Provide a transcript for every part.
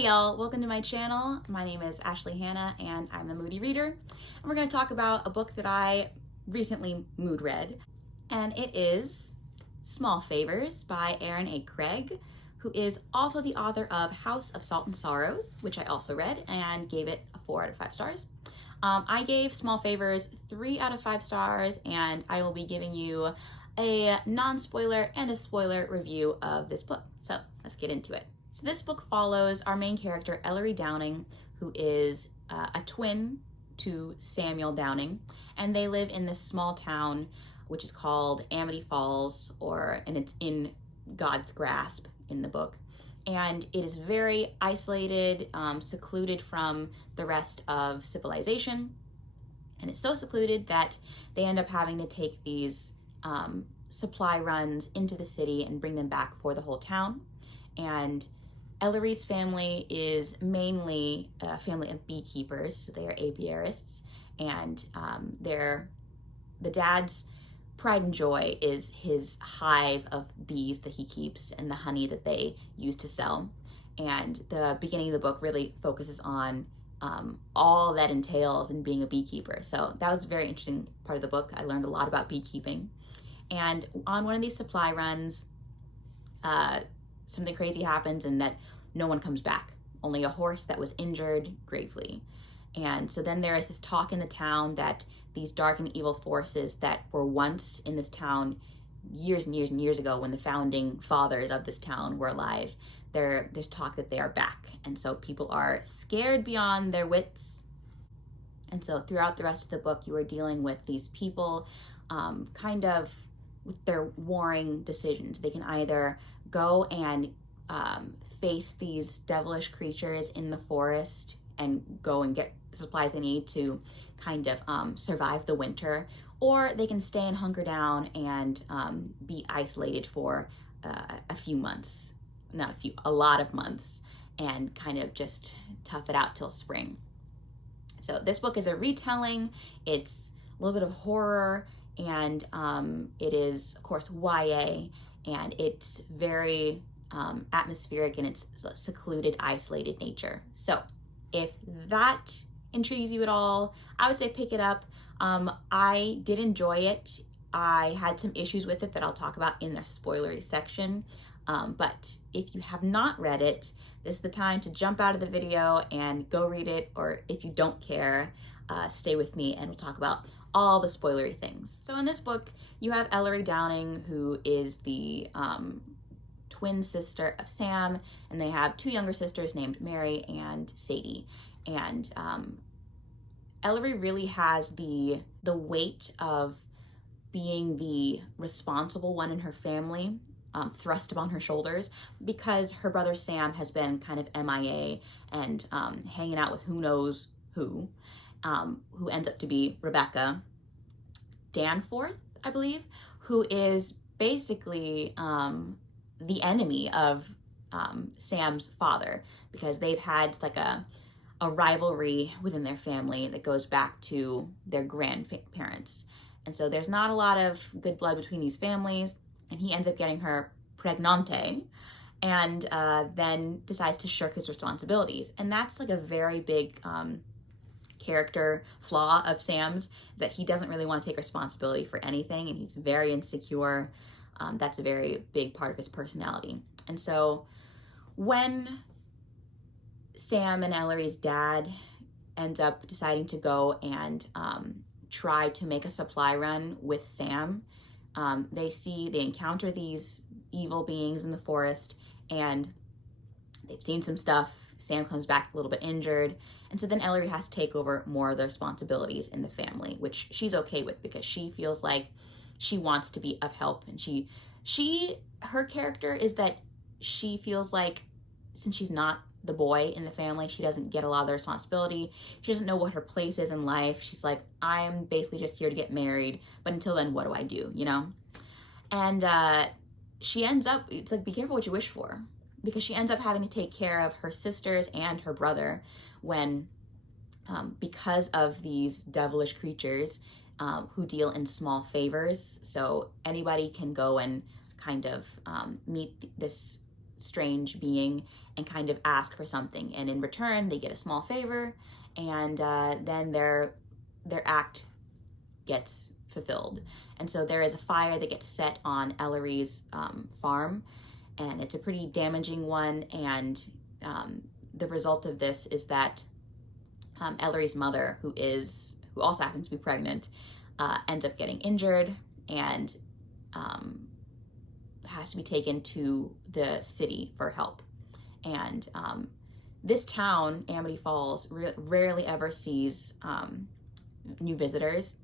Hey y'all, welcome to my channel. My name is Ashley Hannah and I'm the Moody Reader. And we're going to talk about a book that I recently mood read. And it is Small Favors by Erin A, who is also the author of House of Salt and Sorrows, which I also read and gave it a 4 out of 5 stars. I gave Small Favors 3 out of 5 stars, and I will be giving you a non-spoiler and a spoiler review of this book. So let's get into it. So this book follows our main character, Ellery Downing, who is a twin to Samuel Downing, and they live in this small town which is called Amity Falls, and it's in God's grasp in the book. And it is very isolated, secluded from the rest of civilization. And it's so secluded that they end up having to take these supply runs into the city and bring them back for the whole town. And Ellery's family is mainly a family of beekeepers, so they are apiarists, and the dad's pride and joy is his hive of bees that he keeps and the honey that they use to sell. And the beginning of the book really focuses on all that entails in being a beekeeper. So that was a very interesting part of the book. I learned a lot about beekeeping. And on one of these supply runs, something crazy happens and that no one comes back, only a horse that was injured gravely. And so then there is this talk in the town that these dark and evil forces that were once in this town years and years and years ago, when the founding fathers of this town were alive, there's talk that they are back. And so people are scared beyond their wits. And so throughout the rest of the book, you are dealing with these people kind of with their warring decisions. They can either go and face these devilish creatures in the forest and go and get the supplies they need to kind of survive the winter, or they can stay and hunker down and be isolated for a few months, a lot of months, and kind of just tough it out till spring. So this book is a retelling. It's a little bit of horror, and it is, of course, YA, and it's very atmospheric in its secluded, isolated nature. So if that intrigues you at all, I would say pick it up. I did enjoy it. I had some issues with it that I'll talk about in the spoilery section. But if you have not read it, this is the time to jump out of the video and go read it. Or if you don't care, stay with me and we'll talk about all the spoilery things. So in this book, you have Ellery Downing, who is the twin sister of Sam, and they have 2 younger sisters named Mary and Sadie. And Ellery really has the weight of being the responsible one in her family thrust upon her shoulders, because her brother Sam has been kind of MIA and hanging out with who knows who ends up to be Rebecca Danforth, I believe, who is basically the enemy of Sam's father, because they've had like a rivalry within their family that goes back to their grandparents. And so there's not a lot of good blood between these families, and he ends up getting her pregnante and then decides to shirk his responsibilities. And that's like a very big character flaw of Sam's, is that he doesn't really want to take responsibility for anything, and he's very insecure. That's a very big part of his personality. And so when Sam and Ellery's dad ends up deciding to go and try to make a supply run with Sam, they encounter these evil beings in the forest, and they've seen some stuff. Sam comes back a little bit injured, and so then Ellery has to take over more of the responsibilities in the family, which she's okay with because she feels like she wants to be of help. And her character is that she feels like, since she's not the boy in the family, she doesn't get a lot of the responsibility. She doesn't know what her place is in life. She's like, I'm basically just here to get married, but until then, what do I do, you know? And she ends up, it's like, be careful what you wish for, because she ends up having to take care of her sisters and her brother when, because of these devilish creatures who deal in small favors. So anybody can go and kind of meet this strange being and kind of ask for something, and in return they get a small favor, and then their act gets fulfilled. And so there is a fire that gets set on Ellery's farm, and it's a pretty damaging one, and the result of this is that Ellery's mother, who also happens to be pregnant, ends up getting injured and has to be taken to the city for help. And this town, Amity Falls, rarely ever sees new visitors.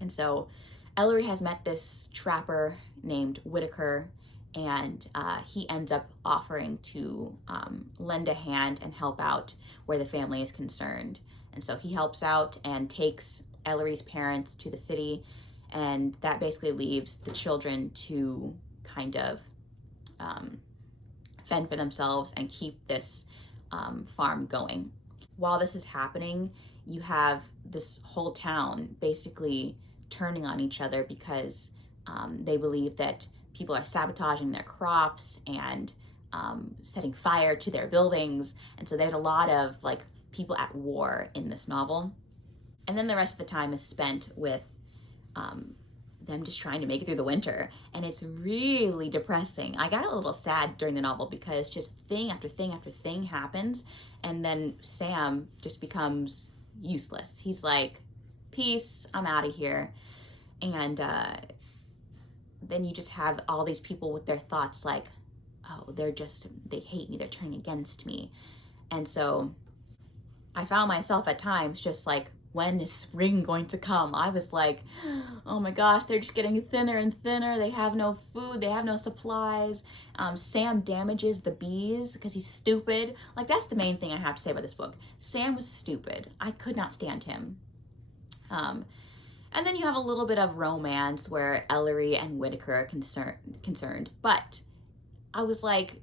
And so Ellery has met this trapper named Whitaker, and he ends up offering to lend a hand and help out where the family is concerned. And so he helps out and takes Ellery's parents to the city, and that basically leaves the children to kind of fend for themselves and keep this farm going. While this is happening, you have this whole town basically turning on each other because they believe that people are sabotaging their crops and setting fire to their buildings. And so there's a lot of like people at war in this novel. And then the rest of the time is spent with them just trying to make it through the winter. And it's really depressing. I got a little sad during the novel because just thing after thing after thing happens. And then Sam just becomes useless. He's like, peace, I'm out of here. And then you just have all these people with their thoughts like, oh, they hate me, they're turning against me. And so I found myself at times just like, when is spring going to come? I was like, oh my gosh, they're just getting thinner and thinner. They have no food, they have no supplies. Sam damages the bees because he's stupid. Like, that's the main thing I have to say about this book. Sam was stupid. I could not stand him. And then you have a little bit of romance where Ellery and Whitaker are concerned. But I was like,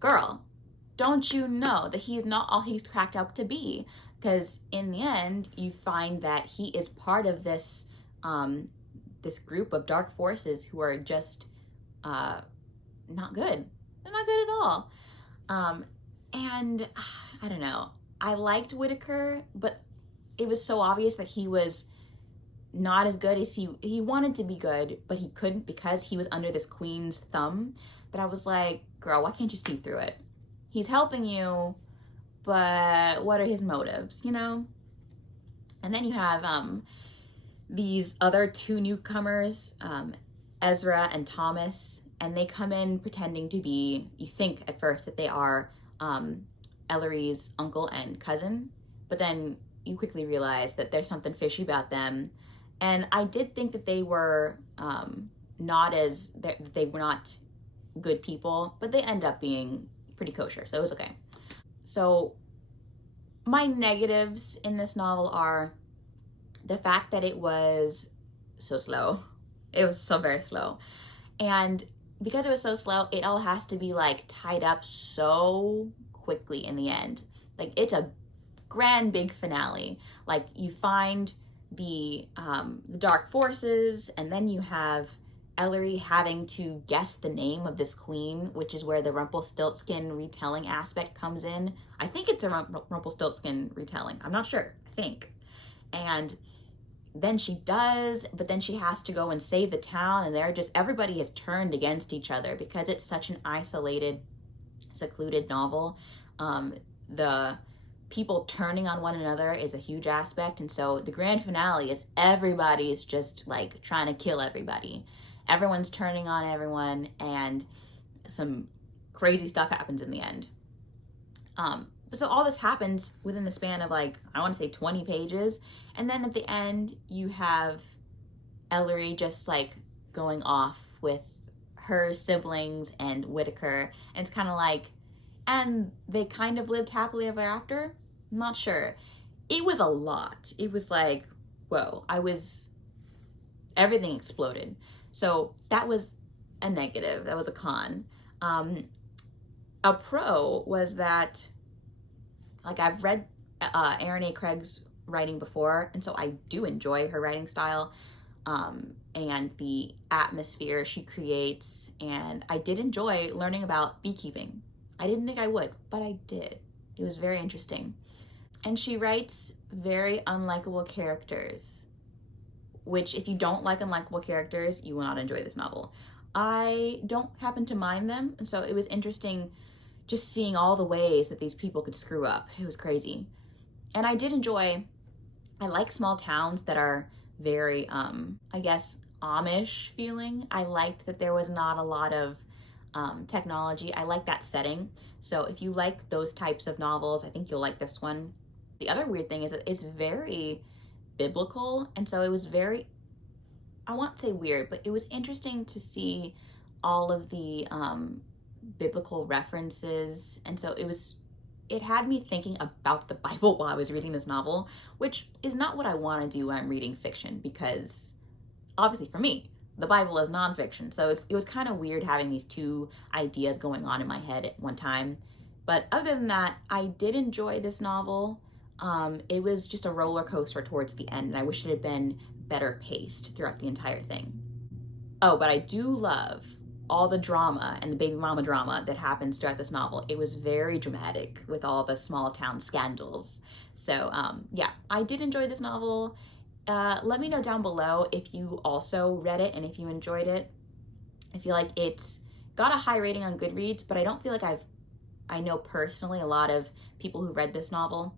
girl, don't you know that he's not all he's cracked up to be? Because in the end, you find that he is part of this this group of dark forces who are just not good. They're not good at all. And I don't know. I liked Whitaker, but it was so obvious that he was not as good as he wanted to be good, but he couldn't because he was under this queen's thumb. That I was like, girl, why can't you see through it? He's helping you, but what are his motives, you know? And then you have these other two newcomers, Ezra and Thomas, and they come in pretending to be, you think at first that they are Ellery's uncle and cousin, but then you quickly realize that there's something fishy about them. And I did think that they were not good people, but they end up being pretty kosher, so it was okay. So my negatives in this novel are the fact that it was so slow. It was so very slow. And because it was so slow, it all has to be like tied up so quickly in the end. Like, it's a grand big finale. Like, you find the dark forces, and then you have Ellery having to guess the name of this queen, which is where the Rumpelstiltskin retelling aspect comes in. I think it's a Rumpelstiltskin retelling. I'm not sure. I think. And then she does, but then she has to go and save the town, and everybody has turned against each other because it's such an isolated, secluded novel. The people turning on one another is a huge aspect, and so the grand finale is everybody is just like trying to kill everybody. Everyone's turning on everyone, and some crazy stuff happens in the end. So all this happens within the span of like, I want to say 20 pages. And then at the end, you have Ellery just like going off with her siblings and Whitaker. And it's kind of like, and they kind of lived happily ever after? I'm not sure. It was a lot. It was like, whoa, everything exploded. So that was a negative. That was a con. A pro was that, like, I've read Erin A. Craig's writing before, and so I do enjoy her writing style. and the atmosphere she creates. And I did enjoy learning about beekeeping. I didn't think I would, but I did. It was very interesting. And she writes very unlikable characters, which if you don't like unlikable characters, you will not enjoy this novel. I don't happen to mind them, and so it was interesting just seeing all the ways that these people could screw up. It was crazy. And I did enjoy, I like small towns that are very, I guess, Amish feeling. I liked that there was not a lot of technology. I like that setting. So if you like those types of novels, I think you'll like this one. The other weird thing is that it's very biblical, and so it was very, I won't say weird, but it was interesting to see all of the biblical references. And so it had me thinking about the Bible while I was reading this novel, which is not what I want to do when I'm reading fiction, because obviously for me, the Bible is nonfiction. So it was kind of weird having these two ideas going on in my head at one time. But other than that, I did enjoy this novel. It was just a roller coaster towards the end, and I wish it had been better paced throughout the entire thing. Oh, but I do love all the drama and the baby mama drama that happens throughout this novel. It was very dramatic with all the small town scandals. So yeah, I did enjoy this novel. Let me know down below if you also read it and if you enjoyed it. I feel like it's got a high rating on Goodreads, but I don't feel like I know personally a lot of people who read this novel.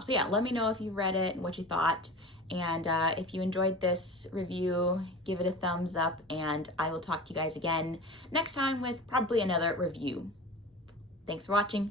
So yeah, let me know if you read it and what you thought. And if you enjoyed this review, give it a thumbs up, and I will talk to you guys again next time with probably another review. Thanks for watching.